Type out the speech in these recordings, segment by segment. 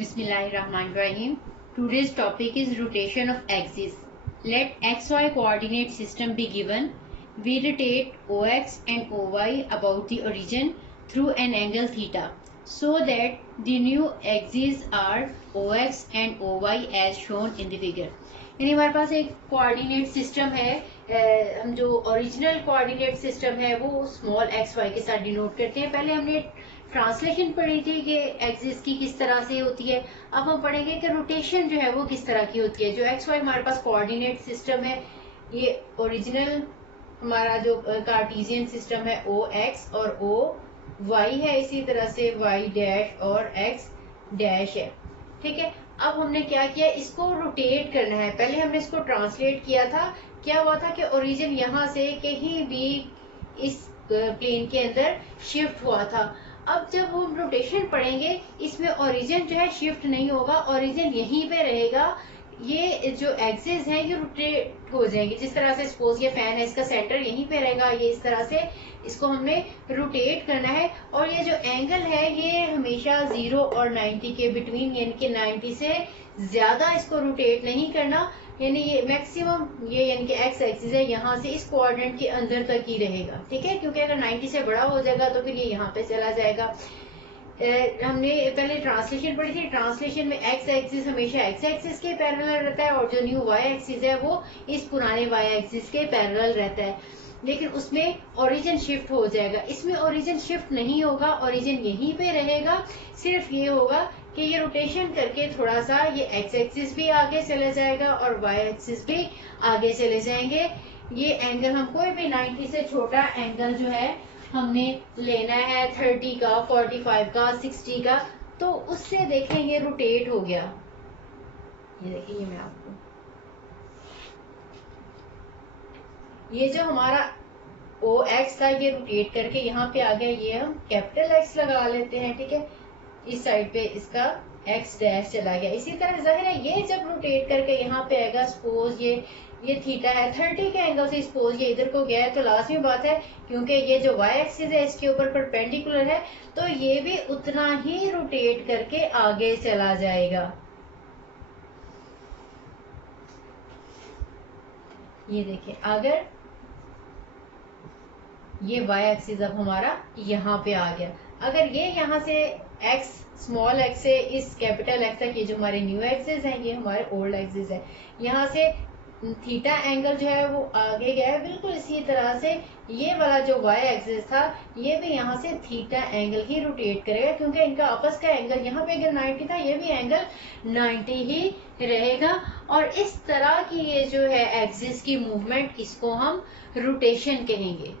Bismillahirrahmanirrahim. Today's topic is rotation of axis. Let xy coordinate system be given. We rotate OX and OY about the origin through an angle theta so that the new axes are OX and OY as shown in the figure. यानी हमारे पास एक coordinate system है, हम जो original coordinate system है वो small x Y के साथ डिनोट करते हैं. पहले हमने ट्रांसलेशन पढ़ी थी कि एक्सिस की किस तरह से होती है. अब हम पढ़ेंगे कि रोटेशन जो है वो किस तरह की होती है. जो एक्स वाई हमारे पास कोऑर्डिनेट सिस्टम है, ये ओरिजिनल हमारा जो कार्टेशियन सिस्टम है ओ एक्स और ओ वाई है, इसी तरह से वाई डैश और एक्स डैश है. ठीक है, अब हमने क्या किया, इसको रोटेट करना है. पहले हमने इसको ट्रांसलेट किया था. क्या हुआ था कि ओरिजिन यहाँ से कहीं भी इस प्लेन के अंदर शिफ्ट हुआ था. अब जब हम रोटेशन पढ़ेंगे इसमें ओरिजिन जो है शिफ्ट नहीं होगा, ओरिजिन यहीं पे रहेगा. ये जो एक्सिस हैं ये रोटेट हो जाएंगे. जिस तरह से सपोज ये फैन है, इसका सेंटर यहीं पे रहेगा, ये इस तरह से इसको हमने रोटेट करना है. और ये जो एंगल है ये हमेशा 0 और 90 के बिटवीन, यानी कि 90 से ज्यादा इसको रोटेट नहीं करना. यानी ये मैक्सिमम ये यानी कि एक्स एक्सिस है, यहाँ से इस कोऑर्डिनेट के अंदर तक ही रहेगा. ठीक है, क्योंकि अगर 90 से बड़ा हो जाएगा तो फिर ये यहाँ पे चला जाएगा. हमने पहले ट्रांसलेशन पढ़ी थी. ट्रांसलेशन में एक्स एक्सिस हमेशा एक्स एक्सिस के पैरेलल रहता है और जो न्यू वाई एक्सिस है वो इस पुराने वाई एक्सिस के पैरेलल रहता है. लेकिन उसमें ओरिजिन शिफ्ट हो जाएगा. इसमें ओरिजिन शिफ्ट नहीं होगा, ओरिजिन यहीं पे रहेगा. सिर्फ ये होगा कि ये रोटेशन करके थोड़ा सा ये एक्स एक्सिस भी आगे चले जाएगा और वाई एक्सिस भी आगे चले जाएंगे. ये एंगल हम कोई भी 90 से छोटा एंगल जो है हमने लेना है, 30 का, 45 का, 60 का, तो उससे देखें ये रोटेट हो गया. ये देखिए, ये मैं आपको ये जो हमारा ओ एक्स था ये रोटेट करके यहाँ पे आ गया. ये हम कैपिटल एक्स लगा लेते हैं. ठीक है, इस साइड पे इसका एक्स डैश चला गया. इसी तरह जाहिर है ये जब रोटेट करके यहाँ पे आएगा, सपोज ये थीटा है, 30 के एंगल से सपोज ये इधर को गया है, तो लाजमी बात है क्योंकि ये जो वाई एक्सिस है इसके ऊपर परपेंडिकुलर है तो ये भी उतना ही रोटेट करके आगे चला जाएगा. ये देखिए, अगर ये वाई एक्सिस अब हमारा यहाँ पे आ गया, अगर ये यहाँ से एक्स स्मॉल एक्स से इस कैपिटल एक्स तक, ये जो हमारे न्यू एक्सिस हैं ये हमारे ओल्ड एक्सिस है, यहाँ से थीटा एंगल जो है वो आगे गया है. बिल्कुल इसी तरह से ये वाला जो वाई एक्सिस था ये भी यहाँ से थीटा एंगल ही रोटेट करेगा, क्योंकि इनका आपस का एंगल यहाँ पे अगर 90 था ये भी एंगल 90 ही रहेगा. और इस तरह की ये जो है एक्सिस की मूवमेंट, इसको हम रोटेशन कहेंगे.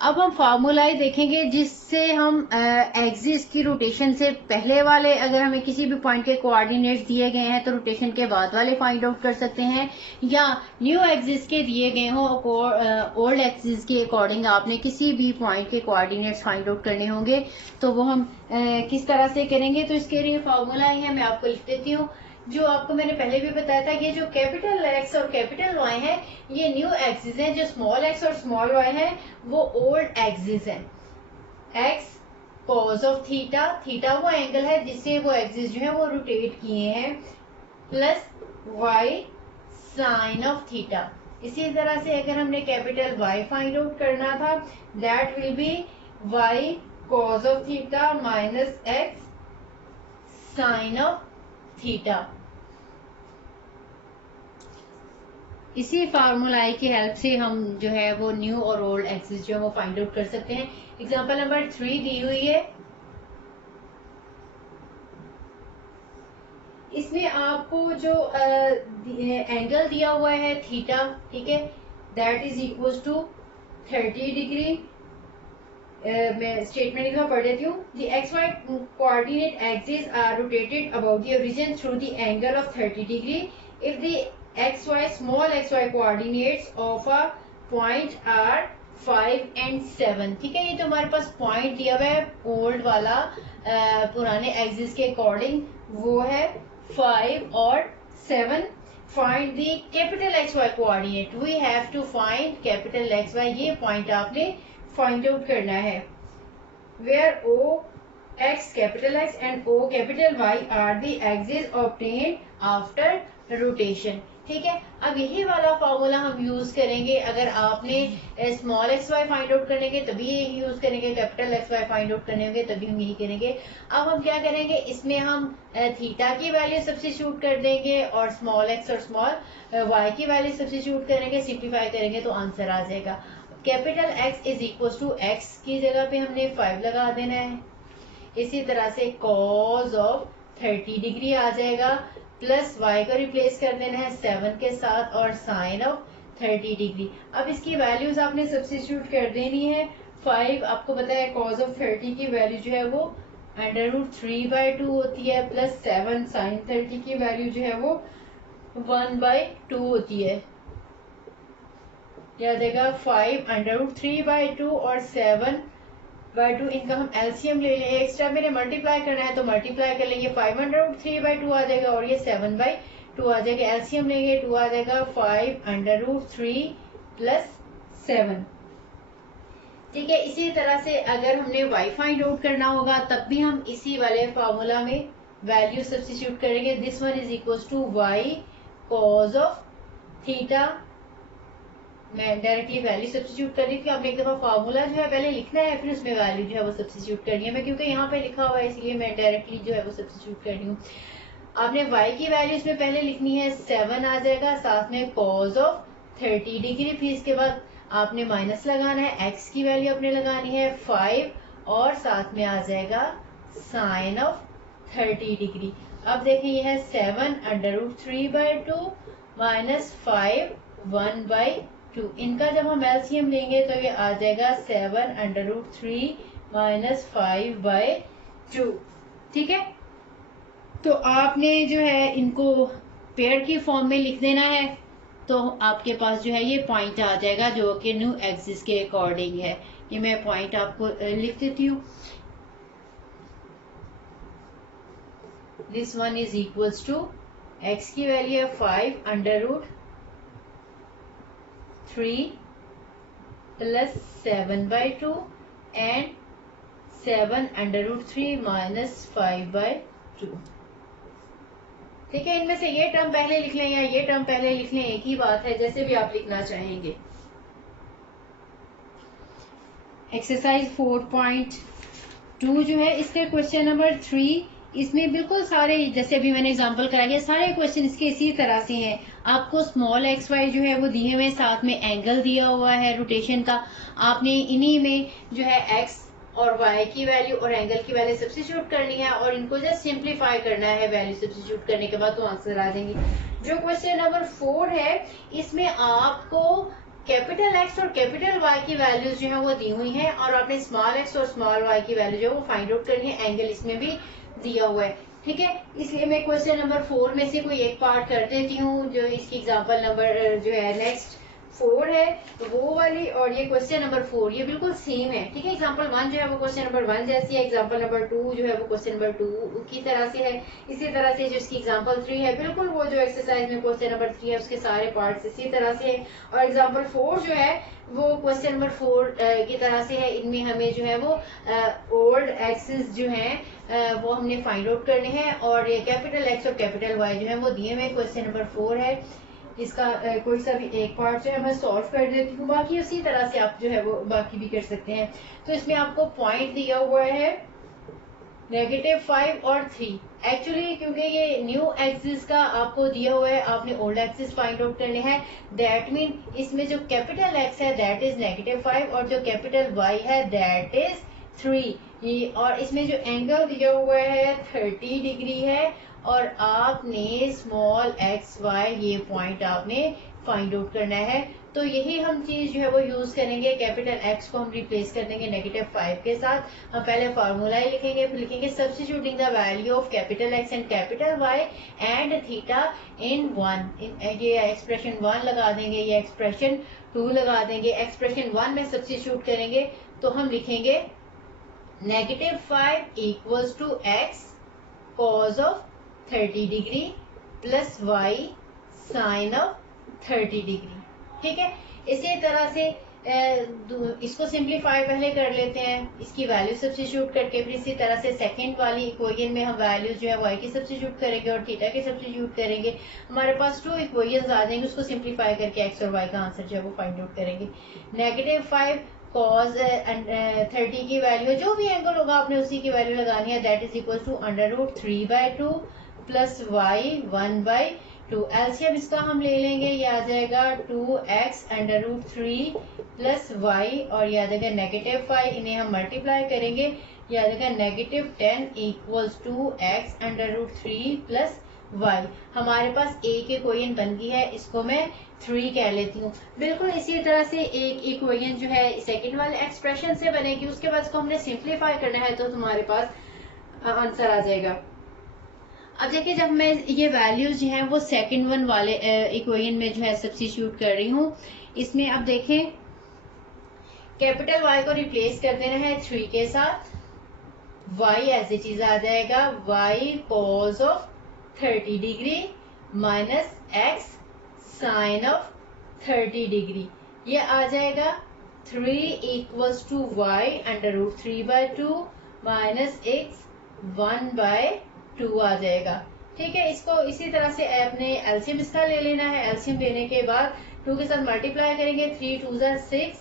अब हम फार्मूला देखेंगे जिससे हम एक्सिस की रोटेशन से पहले वाले, अगर हमें किसी भी पॉइंट के कोऑर्डिनेट्स दिए गए हैं तो रोटेशन के बाद वाले फाइंड आउट कर सकते हैं, या न्यू एक्सिस के दिए गए हो ओल्ड एक्सिस के अकॉर्डिंग आपने किसी भी पॉइंट के कोऑर्डिनेट्स फाइंड आउट करने होंगे तो वो हम किस तरह से करेंगे. तो इसके लिए फार्मूला है, मैं आपको लिख देती हूँ. जो आपको मैंने पहले भी बताया था, ये जो कैपिटल एक्स और कैपिटल वाई है ये न्यू एक्सिस है, जो स्मॉल एक्स और स्मॉल वाई है वो ओल्ड एक्सिस है. X cos of theta, theta वो एंगल है जिससे वो एक्सिस जो है वो रोटेट किए हैं, plus y sine of theta. इसी तरह से अगर हमने कैपिटल वाई फाइंड आउट करना था, that will be y cos of theta minus x sine of theta. इसी फार्मूला की हेल्प से हम जो है वो न्यू और ओल्ड एक्सिस जो है वो फाइंड आउट कर सकते हैं. एग्जांपल नंबर 3 दी हुई है. इसमें आपको जो एंगल दिया हुआ है थीटा, ठीक है, that is equal to 30 degree. मैं स्टेटमेंट एक बार पढ़ देती हूँ. The x y coordinate axis are rotated about the origin through the angle of 30 degree if the x y small x y coordinates of a point are 5 and 7. ठीक है, ये तो हमारे पास पॉइंट दिया हुआ है ओल्ड वाला पुराने एक्सिस के अकॉर्डिंग, वो है 5 और 7. Find the capital x y coordinate. We have to find capital x y. ये पॉइंट आपने फाइंड आउट करना है. where OX capital X and O capital Y are the axes obtained after rotation. ठीक है, अब यही वाला फॉर्मूला हम यूज करेंगे। अगर आपने small x y find out करेंगे तभी यही यूज करेंगे, capital x y find out करने होंगे तभी हम यही करेंगे। अब हम क्या करेंगे, इसमें हम थीटा की वैल्यू सब्स्टिट्यूट कर देंगे और स्मॉल एक्स और स्मॉल वाई की वैल्यू सब्स्टिट्यूट करेंगे, सिंप्लीफाई करेंगे तो आंसर आ जाएगा। Capital x is equal to x की जगह पे हमने 5 लगा देना है। इसी तरह से कॉज ऑफ 30 डिग्री आ जाएगा, प्लस y को रिप्लेस कर देना है 7 के साथ और साइन ऑफ 30 डिग्री। अब इसकी वैल्यूज आपने सब्स्टिट्यूट कर देनी है। 5 आपको पता है कॉज ऑफ 30 की वैल्यू जो है वो √3/2 होती है, प्लस 7 साइन 30 की वैल्यू जो है वो 1/2 होती है। याद देगा 5 √3/2 और 7/2, इनका हम एलसीएम ले लें। एक्स्ट्रा मैंने मल्टीप्लाई करना है तो मल्टीप्लाई कर लेंगे, 5 √3/2 आ जाएगा और ये 7/2 आ जाएगा। एलसीएम लेंगे 2 आ जाएगा, 5 √3 + 7। ठीक है, इसी तरह से अगर हमने y फाइंड आउट करना होगा तब भी हम इसी वाले फॉर्मूला में वैल्यू सब्स्टिट्यूट करेंगे। This one is equal to y cos of theta. मैं डायरेक्टली वैल्यू सब्स्टिट्यूट कर रही थी। आपने एक दफा फार्मूला जो है पहले लिखना है, फिर उसमें वैल्यू जो है वो सब्स्टिट्यूट करनी है। मैं क्योंकि यहाँ पे लिखा हुआ है इसलिए मैं डायरेक्टली जो है वो सब्स्टिट्यूट कर रही हूँ। आपने y की वैल्यू इसमें पहले लिखनी है, 7 आ जाएगा, साथ में कॉज ऑफ 30 डिग्री, फिर इसके बाद आपने माइनस लगाना है, x की वैल्यू आपने लगानी है 5 और साथ में आ जाएगा साइन ऑफ 30 डिग्री। अब देखें यह है 7 √3/2 माइनस 5 1/2। इनका जब हम एलसीएम लेंगे तो ये आ जाएगा 7 √3 माइनस 5/2। ठीक है, तो आपने जो है इनको पेयर की फॉर्म में लिख देना है तो आपके पास जो है ये पॉइंट आ जाएगा जो कि न्यू एक्सिस के अकॉर्डिंग है। ये मैं पॉइंट आपको लिख देती हूँ। This one is equals to x की वैल्यू है 5 √3 + 7/2 एंड 7 √3 माइनस 5/2। ठीक है, इनमें से ये टर्म पहले लिख लें या ये टर्म पहले लिख लें, एक ही बात है, जैसे भी आप लिखना चाहेंगे। एक्सरसाइज 4.2 जो है इसके क्वेश्चन नंबर 3, इसमें बिल्कुल सारे जैसे अभी मैंने एग्जांपल कराया सारे क्वेश्चन इसके इसी तरह से हैं। आपको स्मॉल एक्स वाई जो है वो दिए हुए, साथ में एंगल दिया हुआ है रोटेशन का। आपने इन्हीं में जो है एक्स और y की वैल्यू और एंगल की वैल्यू सब्स्टिट्यूट करनी है और इनको जस्ट सिंप्लीफाई करना है। वैल्यू सब्स्टिट्यूट करने के बाद तो आंसर आ जाएंगे। जो क्वेश्चन नंबर 4 है इसमें आपको कैपिटल एक्स और कैपिटल वाई की वैल्यूज जो है वो दी हुई हैं और आपने स्मॉल एक्स और स्मॉल वाई की वैल्यू जो है वो फाइंड आउट करनी है। एंगल इसमें भी दिया हुआ है। ठीक है, इसलिए मैं क्वेश्चन नंबर 4 में से कोई एक पार्ट कर देती हूँ। जो इसकी एग्जांपल नंबर जो है नेक्स्ट 4 है वो वाली, और ये क्वेश्चन नंबर 4 ये बिल्कुल सेम है। ठीक है, एग्जांपल 1 जो है वो क्वेश्चन नंबर 1 जैसी है, एग्जांपल नंबर 2 जो है वो क्वेश्चन नंबर 2 की तरह से है। इसी तरह से जो इसकी एग्जांपल 3 है बिल्कुल वो जो एक्सरसाइज में क्वेश्चन नंबर 3 है उसके सारे पार्ट्स इसी तरह से है। और एग्जांपल 4 जो है वो क्वेश्चन नंबर 4 की तरह से है। इनमें हमें जो है वो ओल्ड एक्सिस जो है वो हमने फाइंड आउट करने हैं और कैपिटल एक्स और कैपिटल वाई जो है वो दिए हुए क्वेश्चन नंबर 4 है। इसका कोई सा भी एक पार्ट जो है मैं सॉल्व कर देती हूँ, बाकी उसी तरह से आप जो है वो बाकी भी कर सकते हैं। तो इसमें आपको पॉइंट दिया हुआ है -5 और 3। एक्चुअली क्योंकि ये न्यू एक्सिस का आपको दिया हुआ है, आपने ओल्ड एक्सिस फाइंड आउट करने हैं। दैट मीन इसमें जो कैपिटल एक्स है दैट इज -5 और जो कैपिटल वाई है दैट इज 3। और इसमें जो एंगल दिया हुआ है 30 डिग्री है और आपने स्मॉल एक्स वाई ये पॉइंट आपने फाइंड आउट करना है। तो यही हम चीज जो है वो यूज करेंगे। कैपिटल एक्स को हम रिप्लेस कर देंगे -5 के साथ। हम पहले फार्मूला ही लिखेंगे, फिर लिखेंगे substituting the value of capital X and capital Y and theta in 1। ये एक्सप्रेशन 1 लगा देंगे, ये एक्सप्रेशन 2 लगा देंगे। एक्सप्रेशन 1 में सब्स्टिट्यूट करेंगे तो हम लिखेंगे -5 equals to x cos of 30 degree plus y sine of 30 degree. ठीक है, इसी तरह से इसको सिंप्लीफाई पहले कर लेते हैं, इसकी वैल्यू सब्स्टिट्यूट करके, फिर इसी तरह से सेकंड वाली इक्वेशन में हम वैल्यूज जो है वाई की सब्स्टिट्यूट करेंगे और थीटा की सब्स्टिट्यूट करेंगे। हमारे पास 2 इक्वेशंस आ जाएंगे, उसको सिंप्लीफाई करके एक्स और वाई का आंसर जो है वो फाइंड आउट करेंगे। -5 cos 30 की वैल्यू, जो भी एंगल होगा आपने उसी की वैल्यू लगानी है, that is equal to √3/2 plus y 1/2। LCM इसका हम ले लेंगे, ये आ जाएगा 2x √3 प्लस वाई, और ये आ जाएगा -5, इन्हें हम मल्टीप्लाई करेंगे, ये आ जाएगा -10 equals to x √3 plus y. हमारे पास एक इक्वेशन बन गई है, इसको मैं 3 कह लेती हूँ। बिल्कुल इसी तरह से एक इक्वेशन जो है सेकंड वाले एक्सप्रेशन से बनेगी, उसके बाद इसको हमने सिंप्लीफाई करना है तो तुम्हारे पास आंसर आ जाएगा। अब देखिए, जब मैं ये वैल्यूज जो है वो सेकंड वन वाले इक्वेशन में जो है सब्स्टिट्यूट कर रही हूँ, इसमें अब देखें कैपिटल वाई को रिप्लेस कर देना है 3 के साथ, वाई एज इट इज आ जाएगा y cos of 30 degree minus x sine of 30 degree, ये आ जाएगा 3 equals to y √3/2 minus x 1/2 आ जाएगा। ठीक है, इसको इसी तरह से आपने एलसीएम इसका ले लेना है। एलसीएम लेने के बाद 2 के साथ मल्टीप्लाई करेंगे, 3 2 6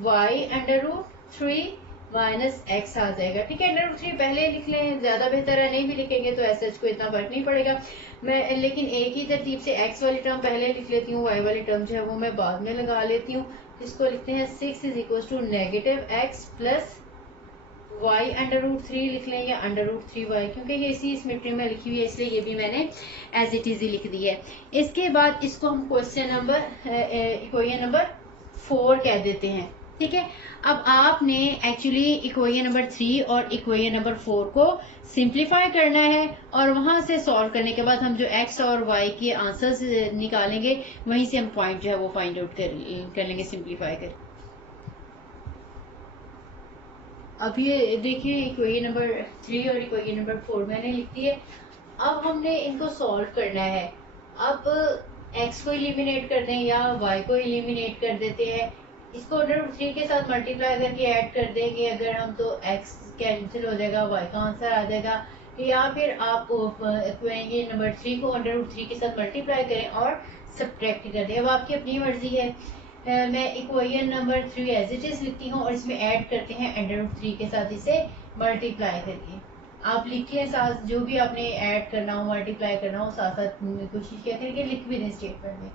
वाई √3 माइनस एक्स आ जाएगा। ठीक है, √3 पहले लिख लें, ज्यादा बेहतर है, नहीं भी लिखेंगे तो ऐसे को इतना फर्क नहीं पड़ेगा। मैं लेकिन एक ही तरतीब से एक्स वाली टर्म पहले लिख लेती हूँ, वाई वाली टर्म जो है वो मैं बाद में लगा लेती हूँ। इसको लिखते हैं 6 is equal to -x plus y √3 लिख लें, या √3y, क्योंकि ये इसी सिमेट्री में लिखी हुई है इसलिए ये भी मैंने एज इट इज ही लिख दी है। इसके बाद इसको हम इक्वेशन नंबर 4 कह देते हैं। ठीक है, अब आपने एक्चुअली इक्वेशन नंबर 3 और इक्वेशन नंबर 4 को सिंप्लीफाई करना है, और वहां से सॉल्व करने के बाद हम जो x और y के आंसर्स निकालेंगे वहीं से हम पॉइंट जो है वो फाइंड आउट कर लेंगे सिंप्लीफाई कर। अब ये देखिए इक्वेशन नंबर 3 और इक्वेशन नंबर 4 मैंने लिख दी है। अब हमने इनको सॉल्व करना है। अब x को इलिमिनेट कर दें या y को इलिमिनेट कर देते हैं, इसको √3 के साथ मल्टीप्लाई करके ऐड कर देंगे अगर हम, तो x कैंसिल हो जाएगा, y का आंसर आ जाएगा। या फिर आप इक्वेशन नंबर 3 को √3 के साथ मल्टीप्लाई करें और सब्ट्रैक्ट कर दें, अब आपकी अपनी मर्जी है। मैं equation number 3 as it is लिखती हूँ और इसमें ऐड करते हैं √3 के साथ इसे मल्टीप्लाई करके। आप लिख लें साथ, जो भी आपने ऐड करना हो मल्टीप्लाई करना हो साथ साथ कोशिश किया करें कि लिख भी दें स्टेटमेंट में।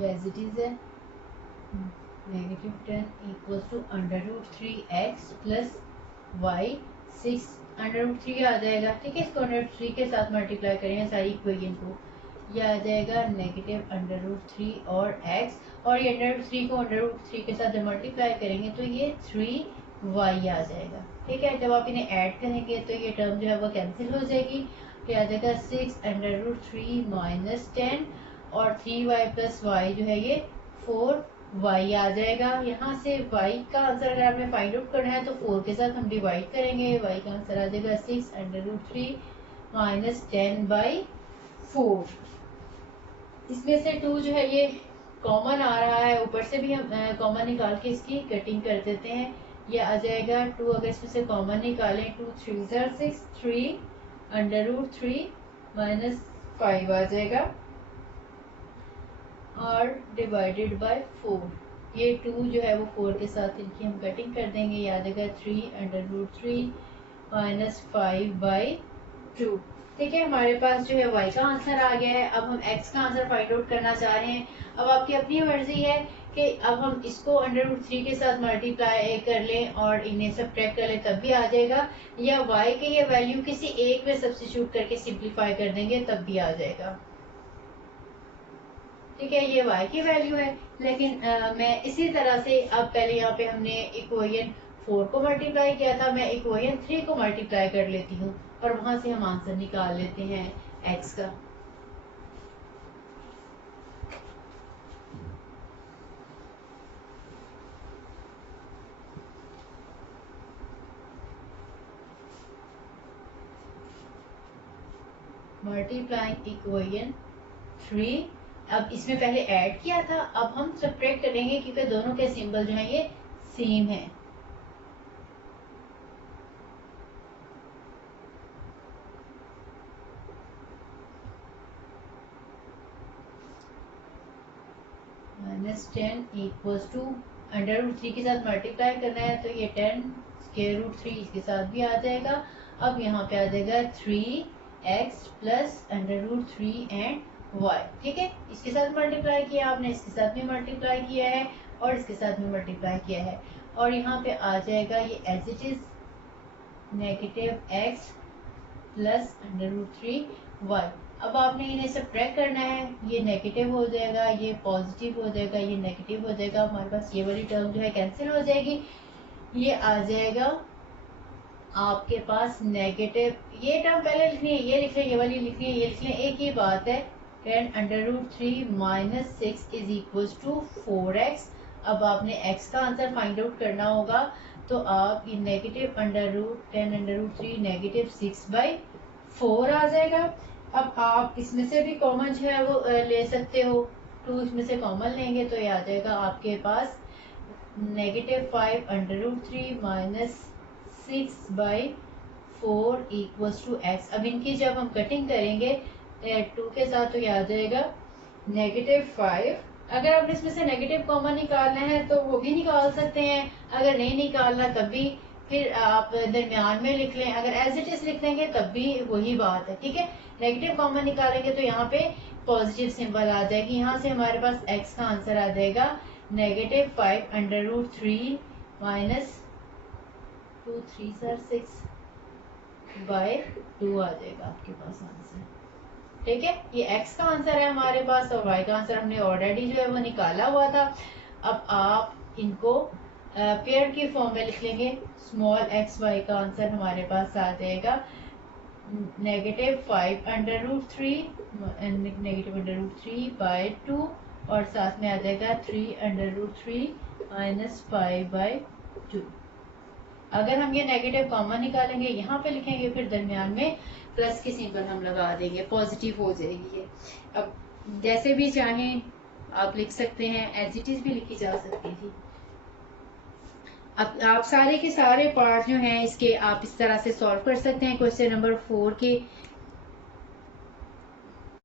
एज इट इज है, -10 equals to √3x plus y 6 √3 आ जाएगा। ठीक है, इसको √3 के साथ मल्टीप्लाई करेंगे सारी इक्वेशन को, यह आ जाएगा -√3 और x, और ये √3 को √3 के साथ जब मल्टीप्लाई करेंगे तो ये 3y आ जाएगा। ठीक है, जब आप इन्हें ऐड करेंगे तो ये टर्म जो है वो कैंसिल हो जाएगी, ये आ जाएगा 6 √3 माइनस 10, और 3y प्लस वाई जो है ये 4y आ जाएगा। यहाँ से y का आंसर अगर आपने फाइंड आउट करना है तो 4 के साथ हम डिवाइड करेंगे, y का आंसर आ जाएगा 6 √3 माइनस 10/4। इसमें से 2 जो है ये कॉमन आ रहा है, ऊपर से भी हम कॉमन निकाल के इसकी कटिंग कर देते हैं, ये आ जाएगा 2, अगर इसमें से कॉमन निकालें 2 3 6 3 √3 माइनस 5 आ जाएगा, और डिवाइडेड बाय 4। ये 2 जो है वो 4 के साथ इनकी हम कटिंग कर देंगे, ये आ जाएगा 3 √3 माइनस 5/2। ठीक है, हमारे पास जो है y का आंसर आ गया है। अब हम x का आंसर फाइंड आउट करना चाह रहे हैं। अब आपकी अपनी मर्जी है कि अब हम इसको √3 के साथ मल्टीप्लाई कर लें और इन्हें सब्ट्रैक्ट कर लें तब भी आ जाएगा, या y के ये वैल्यू किसी एक में सब्स्टिट्यूट करके सिंप्लीफाई कर देंगे तब भी आ जाएगा। ठीक है, ये y की वैल्यू है, लेकिन मैं इसी तरह से, अब पहले यहाँ पे हमने इक्वेशन 4 को मल्टीप्लाई किया था, मैं इक्वेशन 3 को मल्टीप्लाई कर लेती हूँ। और वहां से हम आंसर निकाल लेते हैं x का। मल्टीप्लाइंग इक्वेशन 3, अब इसमें पहले ऐड किया था, अब हम सब्ट्रैक्ट करेंगे क्योंकि दोनों के सिंबल जो है ये सेम है। -10 इक्वल्स टू √3 के साथ मल्टीप्लाई करना है तो ये 10 स्क्वायर रूट 3 इसके साथ भी आ जाएगा। अब यहाँ पे आ जाएगा 3x प्लस √3 एंड y। ठीक है, इसके साथ मल्टीप्लाई किया आपने, इसके साथ भी मल्टीप्लाई किया है और इसके साथ भी मल्टीप्लाई किया है, और यहाँ पे आ जाएगा ये as it is -x plus √3y। अब आपने इन्हें सब्ट्रैक्ट करना है, ये नेगेटिव हो जाएगा, ये पॉजिटिव हो जाएगा, ये नेगेटिव हो जाएगा, हमारे पास ये वाली टर्म जो है कैंसिल हो जाएगी। ये आ जाएगा आपके पास नेगेटिव, ये टर्म पहले लिखनी है, ये लिख लें, ये वाली लिखनी है, ये लिख लें, एक ही बात है। 10√3 - 6 इज इक्वल टू 4x। अब आपने x का आंसर फाइंड आउट करना होगा, तो आप ये नेगेटिव √10√3 -6/4 आ जाएगा। अब आप इसमें से भी कॉमन जो है वो ले सकते हो, 2 इसमें से कॉमन लेंगे तो ये आ जाएगा आपके पास -5√3 - 6/4 इक्वल्स टू x। अब इनकी जब हम कटिंग करेंगे 2 के साथ तो ये आ जाएगा -5। अगर आपने इसमें से नेगेटिव कॉमन निकालना है तो वो भी निकाल सकते हैं, अगर नहीं निकालना तब भी फिर आप दरमियान में लिख लें, अगर एज इट इज लिख लेंगे तब भी वही बात है। ठीक है, नेगेटिव कॉमन निकालेंगे तो यहाँ पे पॉजिटिव सिंबल आ जाएगी, यहाँ से हमारे पास x का आंसर आ जाएगा -5√3 -2 3 6/2 आ जाएगा आपके पास आंसर। ठीक है, ये x का आंसर है हमारे पास और y का आंसर हमने ऑलरेडी जो है वो निकाला हुआ था। अब आप इनको पेयर की फॉर्म में लिख लेंगे, स्मॉल x y का आंसर हमारे पास आ जाएगा -5√3 और साथ में आ जाएगा 3√3 -5/2। अगर हम ये नेगेटिव कॉमन निकालेंगे यहाँ पे लिखेंगे, फिर दरमियान में प्लस की सिंबल हम लगा देंगे, पॉजिटिव हो जाएगी ये। अब जैसे भी चाहें आप लिख सकते हैं, एज इट इज भी लिखी जा सकती थी। अब आप सारे के सारे पार्ट जो हैं इसके आप इस तरह से सॉल्व कर सकते हैं क्वेश्चन नंबर 4 के